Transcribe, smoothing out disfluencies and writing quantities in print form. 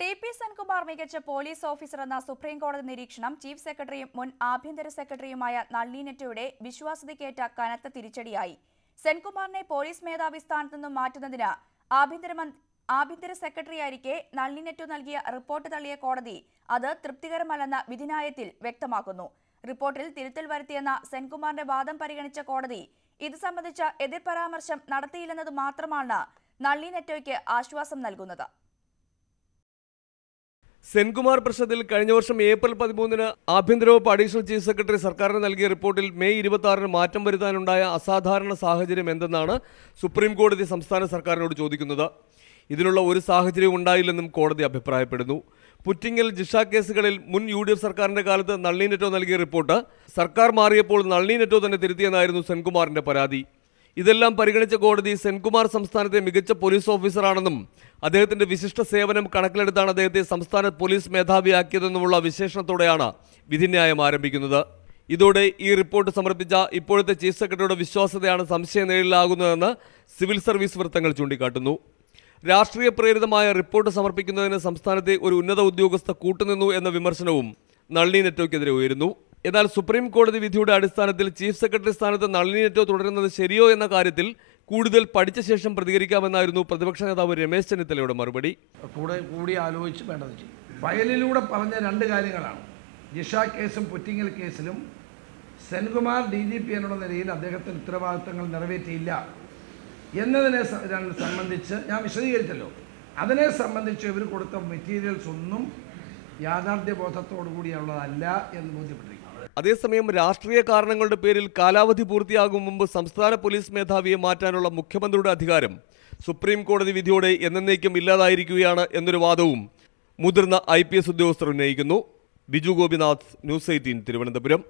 TP. Senkumar മികച്ച police officer എന്ന supreme കോടതി നിരീക്ഷണം ചീഫ് സെക്രട്ടറിയും മുൻ ആഭ്യന്തര സെക്രട്ടറിയുമായ നളിനി നെറ്റോയുടെ വിശ്വാസ്യതയ്ക്കേറ്റ കനത്ത തിരിച്ചടിയായി. സെൻകുമാറിനെ പോലീസ് മേധാവി സ്ഥാനത്ത് നിന്നും മാറ്റുന്നതിന് ആഭ്യന്തര സെക്രട്ടറിയായിരിക്കെ നളിനി നെറ്റോ നൽകിയ റിപ്പോർട്ട് തള്ളിയ കോടതി അത് തൃപ്തികരമല്ലെന്ന് വിധിന്യായത്തിൽ വ്യക്തമാക്കുന്നു. റിപ്പോർട്ടിൽ തിരുത്തൽ വരുത്തിയെന്ന സെൻകുമാറിന്റെ വാദം പരിഗണിച്ച കോടതി ഇത് സംബന്ധിച്ച എതിർ പരാമർശം നടത്തിയില്ലെന്നത് മാത്രമാണ് നളിനി നെറ്റോയ്ക്ക് ആശ്വാസം നൽകുന്നത്. സെൻകുമാർ പ്രശ്നത്തിൽ കഴിഞ്ഞ വർഷം ഏപ്രിൽ 13-ന് ആഭ്യന്തര വകുപ്പ് അഡീഷണൽ ചീഫ് സെക്രട്ടറി സർക്കാരിന് നൽകിയ റിപ്പോർട്ടിൽ മെയ് 26-ന് മാറ്റം വരുത്താനുണ്ടായ അസാധാരണ സാഹചര്യം എന്തെന്നാണ് സുപ്രീം കോടതി സംസ്ഥാന സർക്കാരിനോട് ചോദിക്കുന്നത്. ഇതിനുള്ള ഒരു സാഹചര്യവും ഉണ്ടായില്ലെന്നും കോടതി അഭിപ്രായപ്പെടുന്നു. പുറ്റിങ്ങൽ ജിഷ കേസുകളിൽ മുൻ UDF സർക്കാരിന്റെ കാലത്ത് നളിനി നെറ്റോ നൽകിയ റിപ്പോർട്ട് സർക്കാർ മാറിയപ്പോൾ നളിനി നെറ്റോ തന്നെ തിരുത്തിയെന്നായിരുന്നു സെൻകുമാറിന്റെ പരാതി. ഇതെല്ലാം പരിഗണിച്ച കോടതി സെൻകുമാർ സംസ്ഥാനത്തെ മികച്ച പോലീസ് ഓഫീസറാണെന്നും അദ്ദേഹത്തിന്റെ വിശിഷ്ട സേവനം കണക്കിലെടുത്താണ് അദ്ദേഹത്തെ സംസ്ഥാന പോലീസ് മേധാവിയാക്കിയതെന്നുമുള്ള വിശേഷണത്തോടെയാണ് വിധിന്യായം ആരംഭിക്കുന്നത്. ഇതോടെ ഈ റിപ്പോർട്ട് സമർപ്പിച്ച ഇപ്പോഴത്തെ ചീഫ് സെക്രട്ടറിയുടെ വിശ്വാസ്യതയാണ് സംശയനിഴലിലാകുന്നതെന്ന് സിവിൽ സർവീസ് വൃത്തങ്ങൾ ചൂണ്ടിക്കാട്ടുന്നു. രാഷ്ട്രീയ പ്രേരിതമായ റിപ്പോർട്ട് സമർപ്പിക്കുന്നതിന് സംസ്ഥാനത്തെ ഒരു ഉന്നത ഉദ്യോഗസ്ഥ കൂട്ടുനിന്നു എന്ന വിമർശനവും നളിനി നെറ്റോയ്ക്കെതിരെ ഉയരുന്നു. എന്നാൽ സുപ്രീം കോടതി വിധിയുടെ അടിസ്ഥാനത്തിൽ ചീഫ് സെക്രട്ടറി സ്ഥാനത്ത് നളിനി നെറ്റോ തുടരുന്നത് ശരിയോ എന്ന കാര്യത്തിൽ കൂടുതൽ പഠിച്ച ശേഷം പ്രതികരിക്കാമെന്നായിരുന്നു പ്രതിപക്ഷ നേതാവ് രമേശ് ചെന്നിത്തലയുടെ മറുപടി. കൂടി ആലോചിച്ച് വേണ്ടത് ചെയ്യും. ഫയലിലൂടെ പറഞ്ഞ രണ്ട് കാര്യങ്ങളാണ്. ജിഷ കേസും പുറ്റിങ്ങൽ കേസിലും സെൻകുമാർ DGP എന്നുള്ള നിലയിൽ അദ്ദേഹത്തിന് ഉത്തരവാദിത്തങ്ങൾ നിറവേറ്റിയില്ല എന്നതിനെ സംബന്ധിച്ച് ഞാൻ വിശദീകരിച്ചല്ലോ. അതിനെ സംബന്ധിച്ച് ഇവർ കൊടുത്ത മെറ്റീരിയൽസ് ഒന്നും യാഥാർത്ഥ്യബോധത്തോടു കൂടിയുള്ളതല്ല എന്ന് ബോധ്യപ്പെട്ടിരിക്കുന്നു. അതേസമയം രാഷ്ട്രീയ കാരണങ്ങളുടെ പേരിൽ കാലാവധി പൂർത്തിയാകും മുമ്പ് സംസ്ഥാന പോലീസ് മേധാവിയെ മാറ്റാനുള്ള മുഖ്യമന്ത്രിയുടെ അധികാരം സുപ്രീം കോടതി വിധിയോടെ എന്നേക്കും ഇല്ലാതായിരിക്കുകയാണ് എന്നൊരു വാദവും മുതിർന്ന IPS ഉദ്യോഗസ്ഥർ ഉന്നയിക്കുന്നു. ബിജു ഗോപിനാഥ്, ന്യൂസ് 18, തിരുവനന്തപുരം.